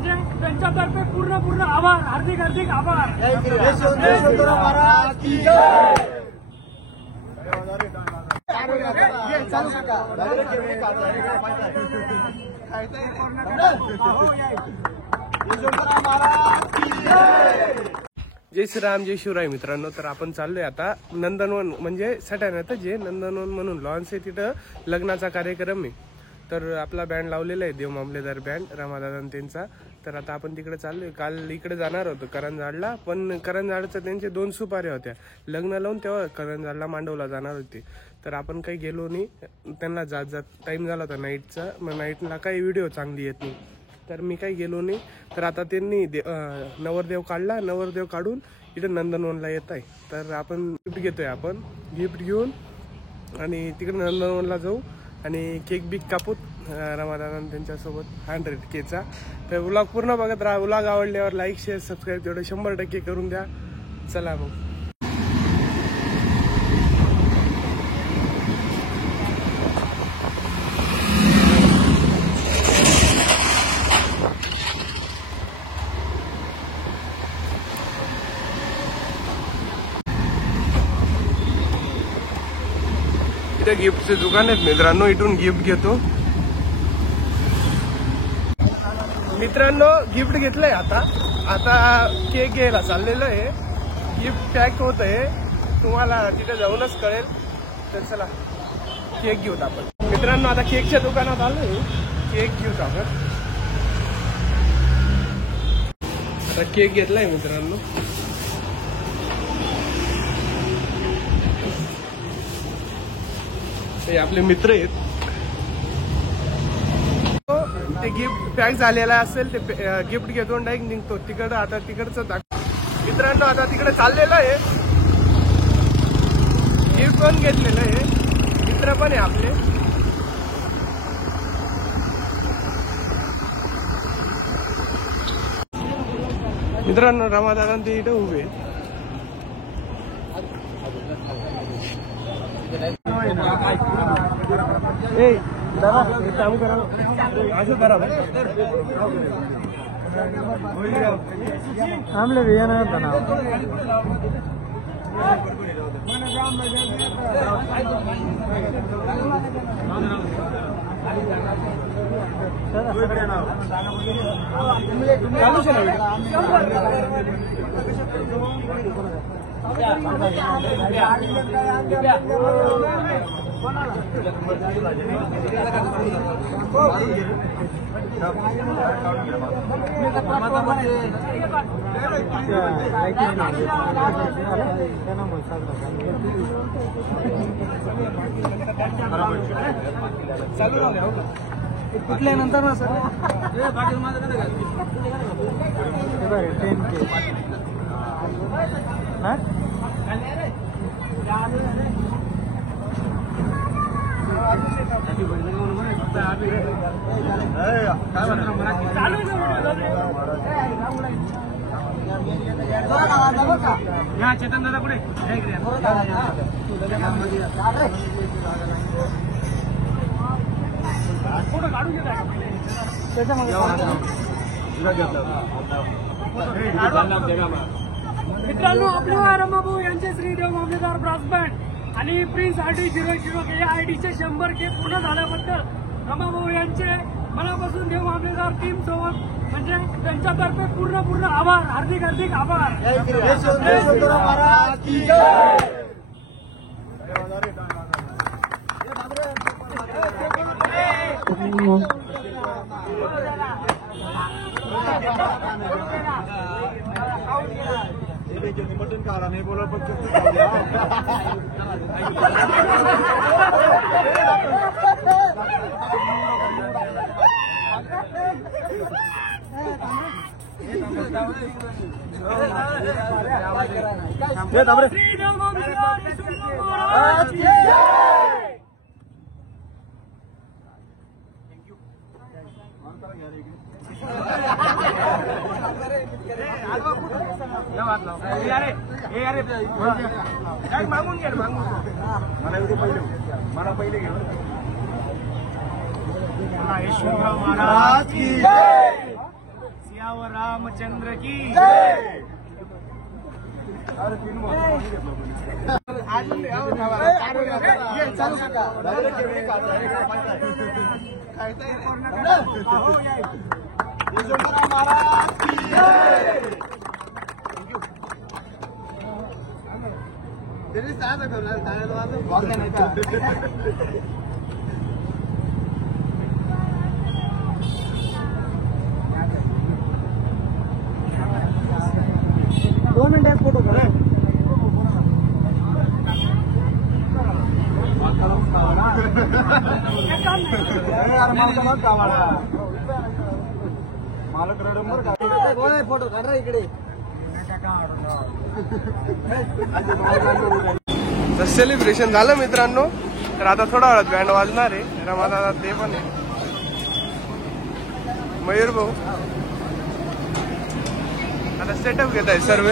म्हणजे त्यांच्यातर्फे पूर्ण आभार, हार्दिक आभार. महाराज की जय. जय श्रीराम, जय शिवराय मित्रांनो. तर आपण चाललोय आता नंदनवन, म्हणजे सटाण्यात जे नंदनवन म्हणून लॉन्स आहे, तिथं लग्नाचा कार्यक्रम आहे. तर आपला बँड लावलेला आहे, देव मामलेदार बँड, रामादादा त्यांचा. तर आता आपण तिकडे चाललोय. काल इकडे जाणार होतो करंजाडला, पण करंजाडचं त्यांचे 2 सुपाऱ्या होत्या. लग्न लावून तेव्हा करंजाडला मांडवला जाणार होते. तर आपण काही गेलो नाही. त्यांना जात टाइम झाला होता नाईटचा. मग नाईटला काही व्हिडिओ चांगली येत नाही, तर मी काही गेलो नाही. तर आता त्यांनी नवरदेव काढला. नवरदेव काढून इथं नंदनवनला येत आहे. तर आपण गिफ्ट घेतोय. आपण गिफ्ट घेऊन आणि तिकडे नंदनवनला जाऊ आणि केक बिक कापूत रामादादा त्यांच्यासोबत 100K. तर व्लॉग पूर्ण बघत राहा. व्लॉग आवडल्यावर लाईक शेअर सबस्क्राईब तेवढं 100% करून द्या. चला मग. इथे गिफ्टचे दुकान आहेत मित्रांनो, इथून गिफ्ट घेतो. मित्रांनो गिफ्ट घेतलंय. आता केक घ्यायला चाललेलो आहे. गिफ्ट पॅक होत आहे, तुम्हाला तिथे जाऊनच कळेल. तर चला केक घेऊत आपण. मित्रांनो आता केकच्या दुकानात आलोय, केक घेऊत आपण. आता केक घेतलाय मित्रांनो. ते आपले मित्र आहेत. ते गिफ्ट पॅक झालेला असेल, ते गिफ्ट घेतो डायरेक्ट निघतो तिकडं. आता तिकडचं मित्रांनो आता तिकडे चाललेलं आहे. गिफ्ट पण घेतलेलं आहे, मित्र पण आहे आपले. मित्रांनो रामादादा ते इथे उभे. काम करा असं करा. आमले भी येणार होता ना. चालू છે ને. कुठल्यानंतर ना सर 10K. चेतन दादा पुढे फोटो काढून घेत मित्रांनो. आपल्या रमाभाऊ यांचे श्रीदेव मामलेदार ब्रास बँड आणि प्रिन्स RD00 या आयडीचे 100K पूर्ण झाल्याबद्दल रमाभाऊ यांचे मनापासून देव मामलेदार टीम सोबत, म्हणजे त्यांच्यातर्फे पूर्ण आभार, हार्दिक आभार. महाराज की जय. मटन खा रहा नहीं बोला मागून घ्या मला पहिले घेऊन यशवंतराव महाराज की जय. सियावर रामचंद्र की फोटो काढ रे इकडे. तर सेलिब्रेशन झालं मित्रांनो. तर आता थोडा वेळात बँड वाजणार आहे. रमादादा ते पण आहे. मयूर भाऊ आता सेटअप घेत आहे सर्व.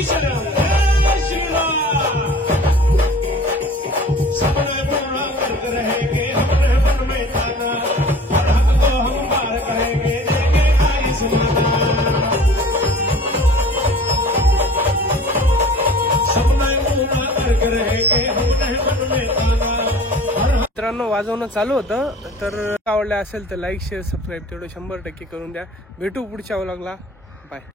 की शरण जय श्री राम। सपने पूरा करते रहेंगे अपने मन में ताना, हर हक को हम पार करेंगे देंगे आयुष्मान। सपने पूरा करके रहेंगे अपने मन में ताना। मित्रांनो वाजवणं चालू होतं, तर आवडलं असेल तर लाईक शेअर सबस्क्राईब तेवढं 100% करून द्या. भेटू पुढच्या व्लॉगला. बाय.